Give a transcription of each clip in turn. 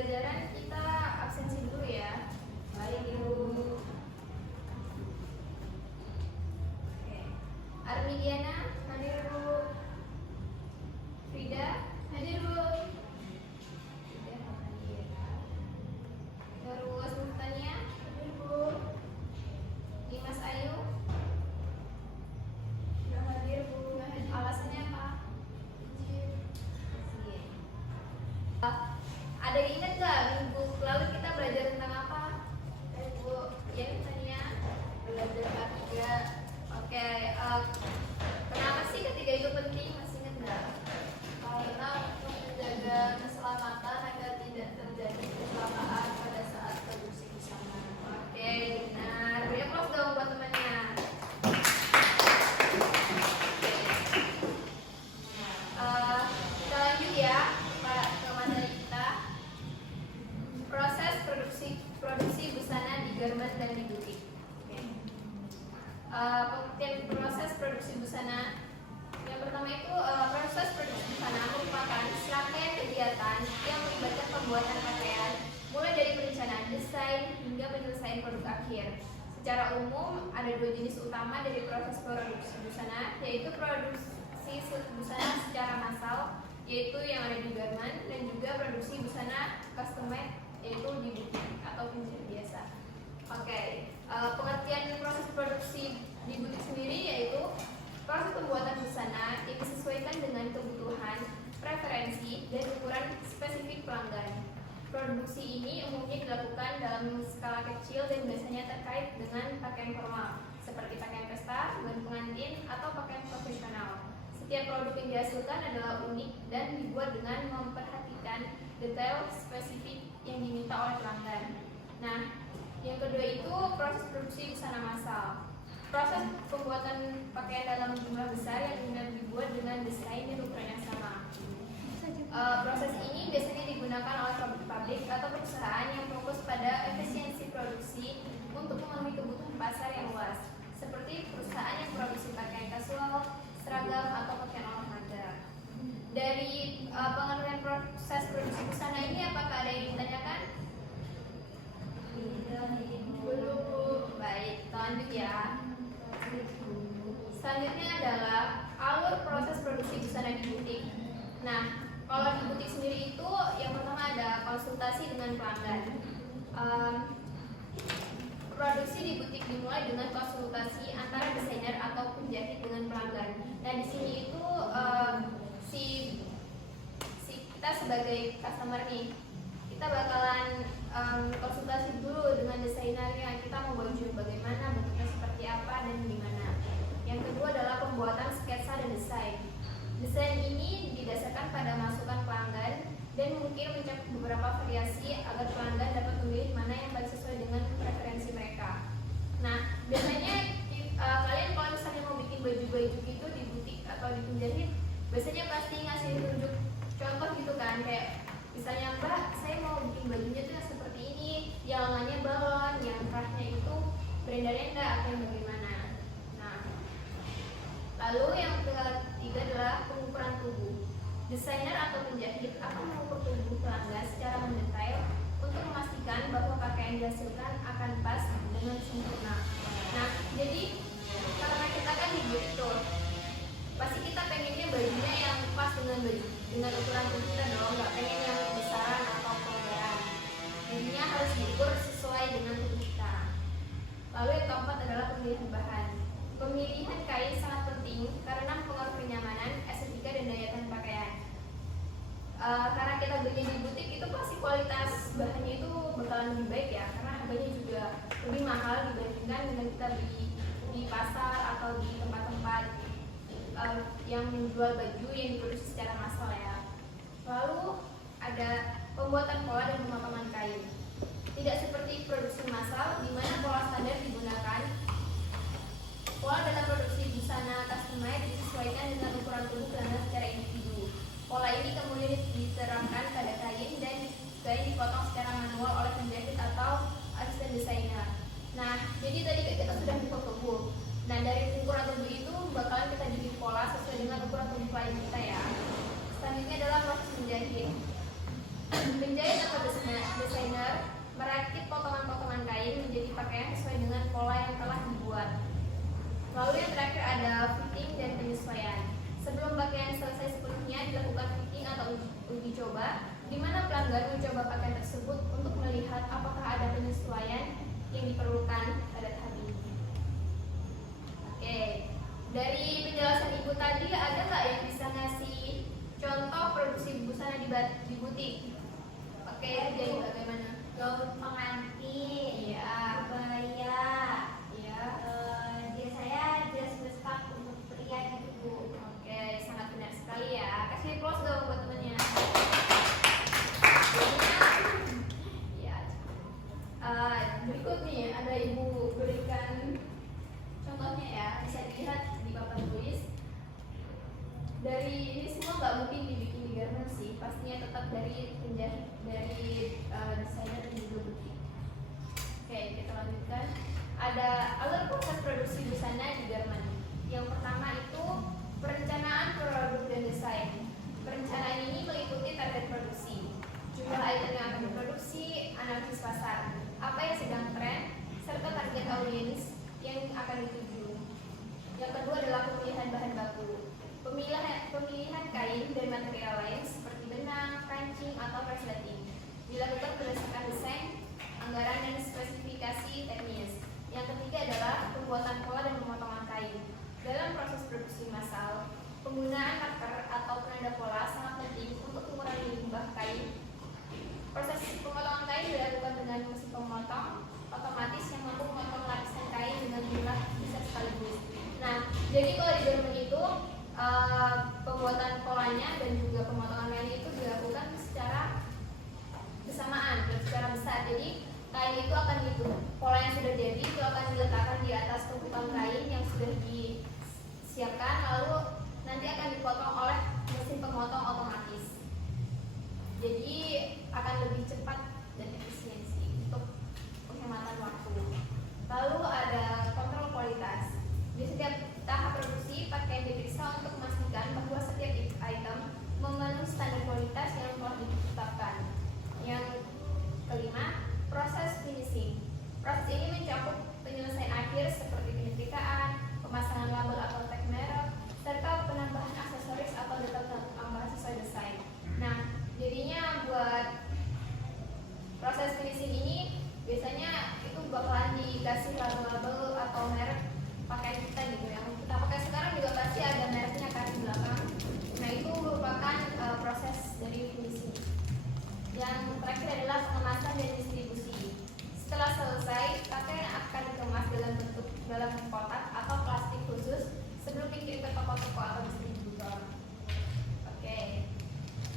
pembelajaran kita absensi dulu ya. Baik Ibu. Oke. Armidiana hadir Bu. Frida hadir Bu. Terus Muftania hadir Bu. Dimas Ayu sudah hadir Bu. Alasannya apa? Ada yang ingat gak minggu lalu kita belajar tentang apa? Bu, ya Muftania belajar K3. Oke, kenapa sih ketiga itu penting? Masih ingat gak? Karena untuk menjaga keselamatan agar tidak terjadi kecelakaan pada saat produksi bersama. Oke, benar. Beri aplaus dong buat temannya. Kita lanjut ya ke materi kita. Proses produksi busana di garment dan di butik. Pengertian proses produksi busana. Yang pertama itu proses produksi busana merupakan serangkaian kegiatan yang melibatkan pembuatan pakaian mulai dari perencanaan desain hingga penyelesaian produk akhir. Secara umum ada dua jenis utama dari proses produksi busana, yaitu produksi busana secara massal, yaitu yang ada di garment, dan juga produksi busana custom made, yaitu di butik atau penjahit biasa. Oke, pengertian proses produksi di butik sendiri yaitu proses pembuatan busana yang disesuaikan dengan kebutuhan, preferensi, dan ukuran spesifik pelanggan. Produksi ini umumnya dilakukan dalam skala kecil dan biasanya terkait dengan pakaian formal, seperti pakaian pesta, bahan pengantin, atau pakaian profesional. Setiap produk yang dihasilkan adalah unik dan dibuat dengan memperhatikan detail spesifik yang diminta oleh pelanggan. Nah, yang kedua itu proses produksi busana massal. Proses pembuatan pakaian dalam jumlah besar yang dibuat dengan desain dan ukuran yang sama. Proses ini biasanya digunakan oleh pabrik atau perusahaan yang fokus pada efisiensi produksi untuk memenuhi kebutuhan pasar yang luas, seperti perusahaan yang produksi pakaian kasual, seragam, atau pakaian olahraga. Dari pengertian proses produksi busana ini, apakah ada yang ditanyakan? Belum. Baik, kita lanjut ya. Selanjutnya adalah alur proses produksi busana di butik. Nah, kalau di butik sendiri itu yang pertama ada konsultasi dengan pelanggan. Produksi di butik dimulai dengan konsultasi antara desainer atau penjahit dengan pelanggan. Nah, di sini itu kita sebagai customer nih, kita bakalan konsultasi dulu dengan desainernya. Kita mau baju bagaimana, bentuknya seperti apa, dan gimana. Yang kedua adalah pembuatan sketsa dan desain. Desain ini didasarkan pada masukan pelanggan dan mungkin mencakup beberapa variasi agar pelanggan dapat memilih mana yang paling sesuai dengan preferensi mereka. Nah, biasanya kalian kalau misalnya mau bikin baju-baju gitu di butik atau di penjahit, biasanya pasti ngasih tunjuk contoh gitu kan, kayak misalnya Mbak, saya mau bikin bajunya tuh seperti ini, yang lengannya balon, yang kerahnya itu berenda-renda atau yang bagaimana. Nah, lalu yang ketiga adalah pengukuran tubuh. Desainer atau penjahit akan mengukur tubuh pelanggan secara mendetail untuk memastikan bahwa pakaian yang dihasilkan akan pas dengan sempurna. Nah, jadi karena kita kan di butik tuh, pasti kita pengennya bajunya yang pas dengan ukuran tubuh kita dong, nggak pengen yang besaran atau pelonggaran. Jadinya harus diukur sesuai dengan tubuh kita. Lalu yang keempat adalah pemilihan bahan. Pemilihan kain sangat penting karena mempengaruhi kenyamanan, estetika, dan daya tahan pakaian. Karena kita beli di butik itu pasti kualitas bahannya itu bakalan lebih baik ya, karena harganya juga lebih mahal dibandingkan dengan kita beli di pasar atau di tempat-tempat yang menjual baju yang diproduksi secara massal ya. Lalu ada pembuatan pola dan pemakaman kain. Tidak seperti produksi massal di mana pola standar digunakan. Pola dalam produksi busana custom made disesuaikan dengan ukuran tubuh pelanggan secara individu. Pola ini kemudian diterapkan pada kain dan kain dipotong secara manual oleh penjahit atau asisten desainer. Nah, jadi tadi kita sudah ukur tubuh. Nah, dari ukuran tubuh itu bakalan kita bikin pola sesuai dengan ukuran tubuh klien kita ya. Selanjutnya adalah proses menjahit. Penjahit atau desainer merakit potongan-potongan kain menjadi pakaian sesuai dengan pola yang telah dibuat. Lalu yang terakhir ada fitting dan penyesuaian. Sebelum pakaian selesai sepenuhnya dilakukan fitting atau uji coba, di mana pelanggan mencoba pakaian tersebut untuk melihat apakah ada penyesuaian yang diperlukan pada tahap ini. Oke, dari penjelasan Ibu tadi ada nggak yang bisa ngasih contoh produksi busana di butik? Oke, jadi bagaimana? Gaun pengantin, Iya. kebaya, Iya. biasanya jas bespak untuk pria gitu Bu. Oke, sangat benar sekali ya. Kasih applause dong buat temennya. Ya. Berikut nih ada Ibu berikan contohnya ya. Bisa dilihat di papan tulis. Dari ini semua nggak mungkin dibikin di garment sih. Pastinya tetap dari penjahit, dari desainer dan juga butik. Oke, kita lanjutkan. Ada alur proses produksi busana di garment. Yang pertama itu perencanaan produk dan desain. Perencanaan ini meliputi target produksi, jumlah item yang akan diproduksi, analisis pasar, apa yang sedang tren, serta target audiens yang akan dituju. Yang kedua adalah pemilihan bahan baku. Pemilihan kain dan material lain seperti benang, kancing, atau resleting dilakukan berdasarkan desain, anggaran, dan spesifikasi teknis. Yang ketiga adalah pembuatan pola dan pemotongan kain. Dalam proses produksi massal, penggunaan marker atau penanda pola sangat penting untuk mengurangi limbah kain. Proses pemotongan kain dilakukan dengan mesin pemotong otomatis yang mampu memotong lapisan kain dengan jumlah besar sekaligus. Nah, jadi kalau di garment itu pembuatan polanya dan juga pemotongan kain itu dilakukan secara bersamaan dan secara besar. Jadi kain itu akan pola yang sudah jadi itu akan diletakkan di atas tumpukan kain yang sudah disiapkan, lalu nanti akan dipotong oleh mesin pemotong otomatis. Jadi akan lebih cepat dan efisiensi untuk penghematan waktu. Lalu ada kontrol kualitas. Di setiap tahap produksi, pakaian diperiksa untuk memastikan bahwa setiap item memenuhi standar kualitas yang telah ditetapkan. Yang kelima, proses finishing. Proses ini mencakup penyelesaian akhir seperti penyetrikaan, pemasangan label atau tag merek, serta penambahan aksesoris atau detail tambahan sesuai desain. Nah, jadinya buat proses finishing ini biasanya itu bakalan dikasih label-label atau merek pakaian kita gitu. Yang kita pakai sekarang juga pasti ada mereknya kan di belakang. Nah, itu merupakan proses dari finishing. Yang terakhir adalah pengemasan dan distribusi. Setelah selesai, pakaian akan dikemas dalam kotak atau plastik khusus sebelum dikirim ke toko-toko atau distributor. Oke,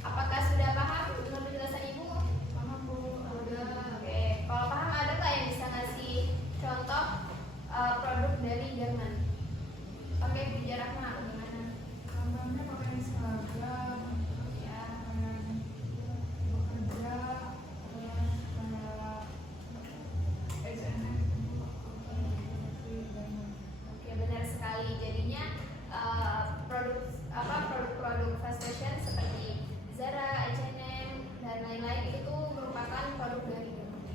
apakah sudah paham dengan penjelasan Ibu? Paham Bu. Udah. Oke, kalau paham ada nggak yang bisa ngasih contoh produk dari garment? Oke, Bu Rahma, bagaimana? Gambarnya pakai seragam, Ya. bekerja, terus kayak H&M. Oke, benar sekali. Jadinya produk fast fashion seperti Zara, H&M, dan lain-lain itu merupakan produk dari garment.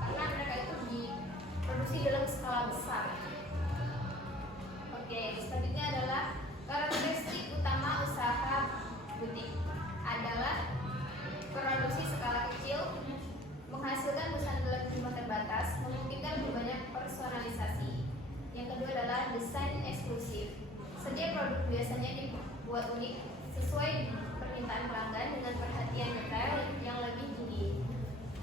Karena mereka itu diproduksi dalam skala besar. Oke, selanjutnya adalah karakteristik utama usaha butik adalah produksi skala kecil, menghasilkan busana dalam jumlah terbatas, memungkinkan lebih banyak personalisasi. Yang kedua adalah desain eksklusif. Setiap produk biasanya dibuat unik sesuai permintaan pelanggan dengan perhatian detail yang lebih tinggi.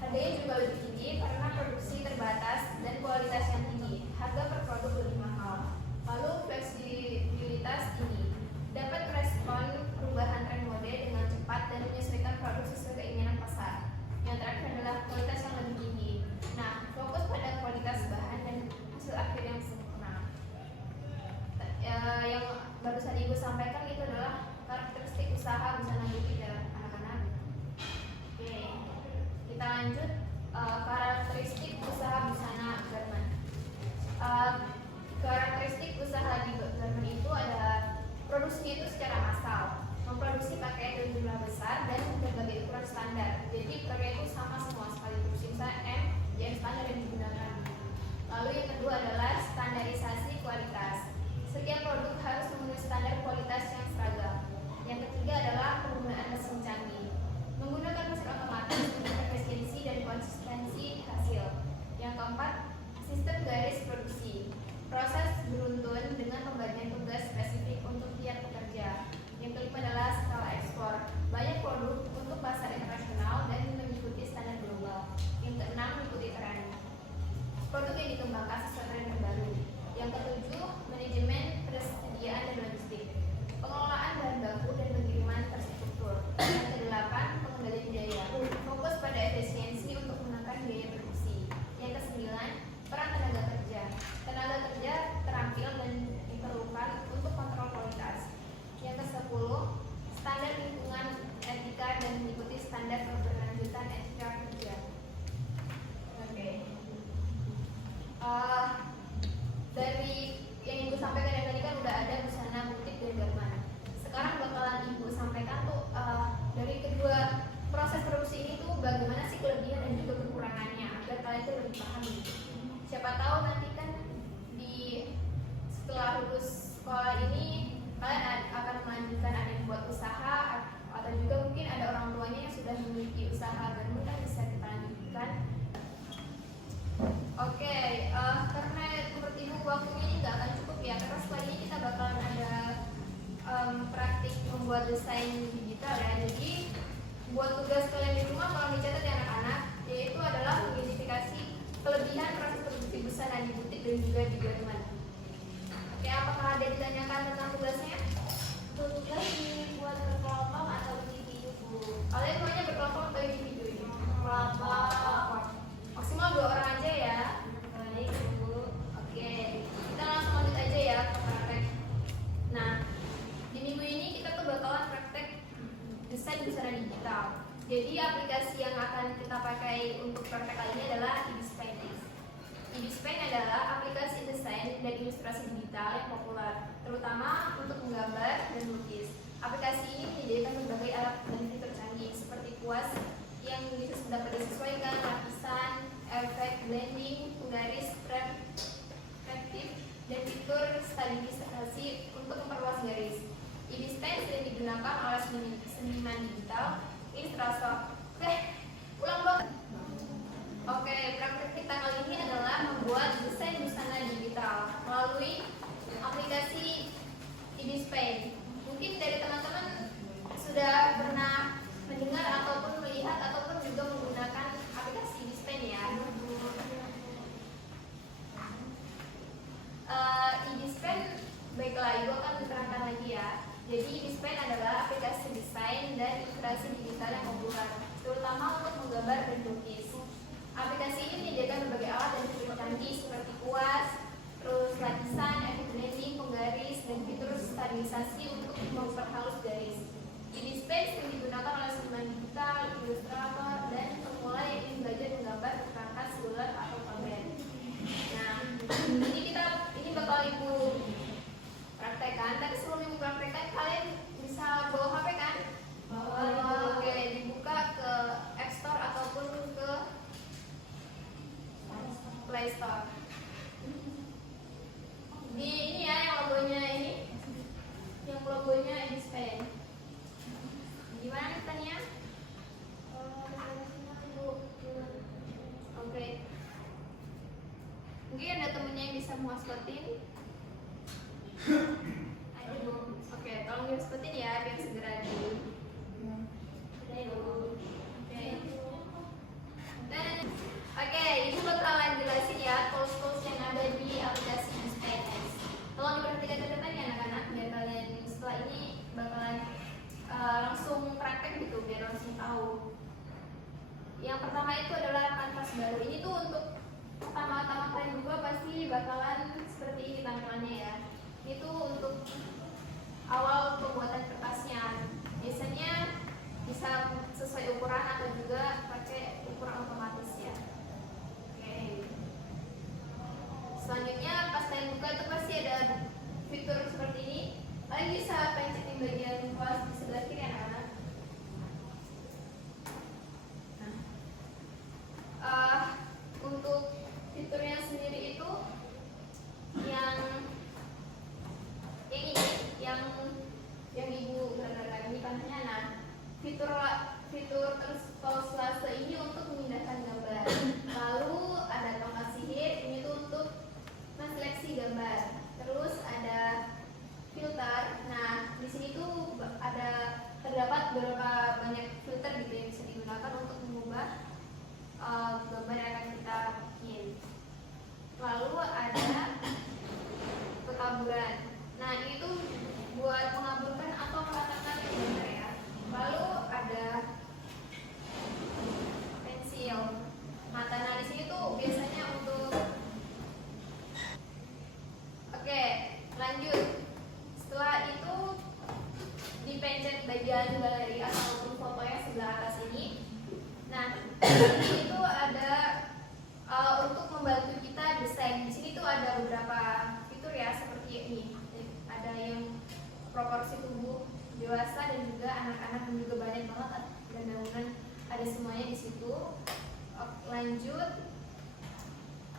Harganya juga lebih tinggi karena produksi terbatas dan kualitas yang tinggi. Harga per produk lebih mahal. Lalu fleksibilitas tinggi. Dapat merespon perubahan tren mode dengan cepat dan menyesuaikan produk sesuai keinginan pasar. Yang terakhir adalah kualitas yang lebih tinggi. Nah, fokus pada kualitas bahan dan hasil akhir yang sempurna. Yang barusan Ibu sampaikan itu adalah karakteristik usaha busana butik dan anak-anak. Oke, kita lanjut. Karakteristik usaha busana garment. Karakteristik usaha di garment itu adalah produksinya itu secara massal, memproduksi pakaian dalam jumlah besar dan berbagai ukuran standar. Jadi dikembangkan sesuai tren terbaru. Yang ketujuh, manajemen persediaan dan logistik. Pengelolaan bahan baku dan pengiriman terstruktur. Yang kedelapan, pengendalian biaya. Fokus pada efisiensi untuk menekan biaya produksi. Yang kesembilan, peran tenaga kerja. Tenaga kerja terampil dan diperlukan untuk kontrol kualitas. Yang kesepuluh, standar lingkungan etika dan mengikuti standar keberlanjutan etika kerja. Oke. Dari yang ibu sampaikan yang tadi kan udah ada busana, butik, dan garmen. Sekarang bakalan ibu sampaikan tuh dari kedua proses produksi ini tuh bagaimana sih kelebihan dan juga kekurangannya agar kalian tuh lebih paham gitu. Siapa tahu nanti kan di setelah lulus sekolah ini kalian akan melanjutkan ada yang buat usaha atau juga mungkin ada orang tuanya yang sudah memiliki usaha dan mungkin bisa kita lanjutkan. Oke, karena menurut ibu waktunya ini nggak akan cukup ya, karena setelah ini kita bakalan ada praktik membuat desain digital ya. Jadi buat tugas kalian di rumah kalau dicatat ya anak-anak, yaitu adalah mengidentifikasi kelebihan proses produksi busana di butik dan juga di garmen. Oke, apakah ada yang ditanyakan tentang tugasnya? Tugas dibuat berkelompok atau individu, Bu? Kalian semuanya berkelompok atau individu ini? Kelompok. Maksimal 2 orang aja ya. Baik, Bu. Oke, kita langsung lanjut aja ya ke praktek. Nah, di minggu ini kita tuh bakalan praktek desain busana digital. Jadi aplikasi yang akan kita pakai untuk praktek kali ini adalah InSpain. InSpain adalah aplikasi desain dan ilustrasi digital yang populer, terutama untuk menggambar dan melukis. Aplikasi ini menyediakan berbagai alat dan fitur canggih seperti kuas yang dapat disesuaikan, lapisan, efek, blending, penggaris, perspektif, dan fitur stabilisasi untuk memperluas garis. InSpain sering digunakan oleh seniman digital, ilustrator. Ulang dong. Oke, praktek kita kali ini adalah membuat desain busana digital melalui aplikasi InSpain. Mungkin dari teman-teman sudah pernah mendengar ataupun melihat ataupun juga menggunakan aplikasi InSpain ya. InSpain, baiklah, ibu akan menerangkan lagi ya. Jadi InSpain adalah aplikasi desain dan ilustrasi digital yang populer, terutama untuk menggambar dan melukis. Aplikasi ini menyediakan berbagai alat dan fitur canggih seperti kuas, terus lapisan, efek blending, penggaris, dan fitur stabilisasi untuk memperhalus garis. InSpain sering digunakan oleh seniman digital, ilustrator, dan pemula yang ingin belajar menggambar perangkat seluler atau tablet. Nah, ini bakal ibu praktekkan. Tapi sebelum ibu praktekkan, kalian bisa bawa HP kan? Oke, dibuka ke App Store ataupun ke Play Store. Di ini ya yang logonya ini, yang logonya InSpain. Gimana nih tanya? Oke. Mungkin ada temennya yang bisa menghotspot-in. Oke, tolong di-hotspot-in ya biar segera di. Oke, ini bakalan jelasin ya tools-tools yang ada di aplikasi InSpain. Tolong diperhatikan ke depan ya anak-anak, biar kalian setelah ini bakalan langsung praktek gitu, biar langsung tahu. Yang pertama itu adalah kanvas baru. Ini tuh untuk pertama-tama kalian juga pasti bakalan seperti ini tampilannya ya. Itu untuk awal pembuatan kertasnya. Biasanya bisa sesuai ukuran atau juga pakai ukuran otomatis ya. Oke. Selanjutnya pas kalian buka itu pasti ada fitur seperti ini. Kalian bisa pencetin bagian kuas di sebelah kiri anak-anak. Untuk fiturnya sendiri itu yang ini yang ibu gambarkan ini panahnya. Nah, fitur Ini tuh ada untuk membantu kita desain. Di sini tuh ada beberapa fitur ya, seperti ini. Ada yang proporsi tubuh dewasa dan juga anak-anak, dan juga banyak banget bangunan, ada semuanya di situ. Lanjut,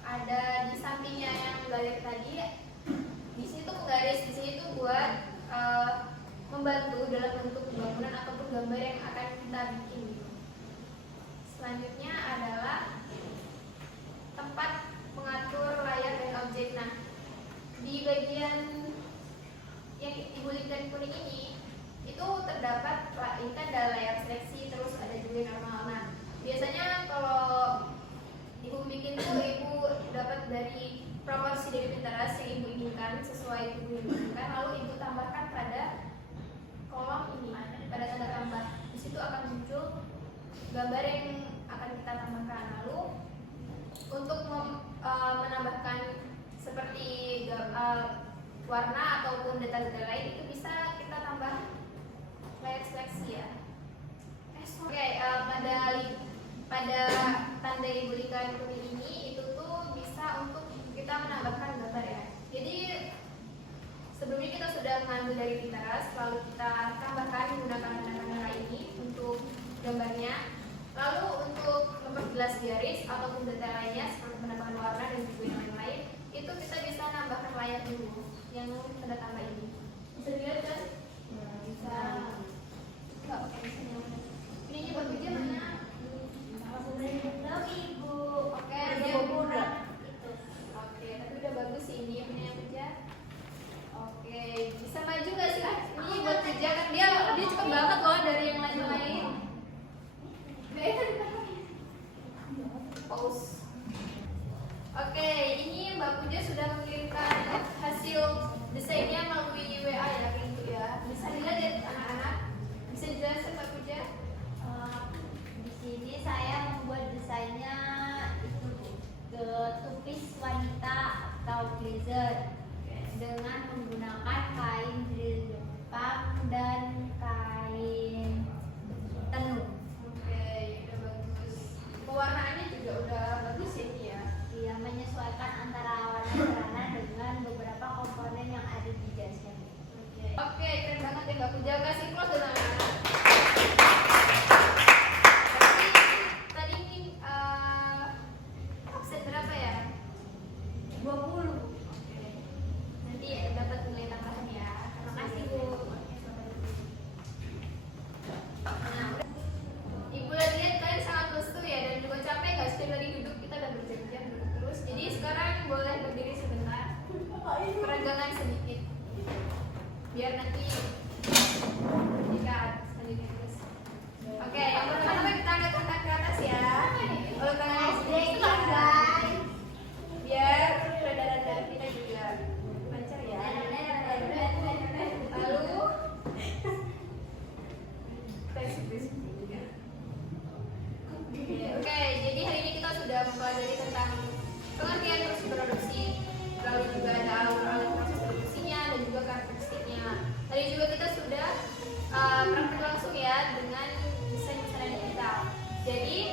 ada di sampingnya yang galeri tadi. Di sini tuh penggaris, di sini tuh buat membantu dalam bentuk bangunan ataupun gambar yang akan kita bikin gitu. Selanjutnya adalah tempat mengatur layar dan objek. Nah, di bagian yang Ibu lihat kuning ini itu terdapat, ini kan ada layar seleksi, terus ada juga yang normal. Nah, biasanya kalau Ibu bikin tuh Ibu dapat dari proporsi dari Pinterest yang Ibu inginkan, sesuai Ibu inginkan, lalu Ibu tambahkan pada kolom ini, pada tanda tambah. Di situ akan muncul gambar yang akan kita tambahkan. Lalu untuk menambahkan seperti warna ataupun detail-detail lain, itu bisa kita tambah layar seleksi ya. Oke, pada tanda Ibu Lika kuning ini itu tuh bisa untuk kita menambahkan gambar ya. Jadi sebelumnya kita sudah mengambil dari Pinterest, lalu kita tambahkan menggunakan tanda-tanda ini untuk gambarnya. Lalu untuk memperjelas garis ataupun detail lainnya seperti penambahan warna dan juga yang lain-lain, itu kita bisa nambahkan layar dulu yang tanda tambah ini. Bisa dilihat kan? Bisa. Enggak pakai mesinnya. Ini buat kerja mana? Tahu Ibu. Oke, Ada dia kurang itu. Oke, tapi udah bagus sih ini punya yang kerja. Oke, bisa maju nggak sih? Ini buat kerja kan dia cepet banget loh dari yang lain-lain. Pause. Oke, ini Mbak Puja sudah mengirimkan hasil desainnya melalui WA ya, kayak gitu ya. Bisa dilihat ya anak-anak. Bisa dijelaskan Mbak Puja? Di sini saya membuat desainnya itu tupis wanita atau blazer dengan menggunakan kain drill Jepang dan kain tenun. Oke, udah bagus. Pewarnaannya juga udah bagus ya ini ya. Dia menyesuaikan antara warna celana dengan beberapa komponen yang ada di jasnya. Oke, keren banget ya Mbak Puja. Kasih close dulu anak-anak. Tadi ini absen berapa ya? 20. Oke. Nanti dapat nilai tambahan ya. Terima kasih, Bu. Nah, Ibu lihat kalian sangat lesu ya dan juga capek nggak sih dari duduk, kita udah berjam-jam duduk terus. Jadi sekarang boleh berdiri sebentar, peregangan sedikit, biar nanti dikat selanjutnya terus. Oke, yang pertama kita angkat tangan ke atas ya. Lalu tangan Guys. biar peredaran darah kita juga lancar ya. Lalu Oke, jadi hari ini kita sudah mempelajari tentang pengertian proses produksi, lalu juga ada alur-alur proses produksinya dan juga karakteristiknya. Tadi juga kita sudah praktik langsung ya dengan desain busana digital. Jadi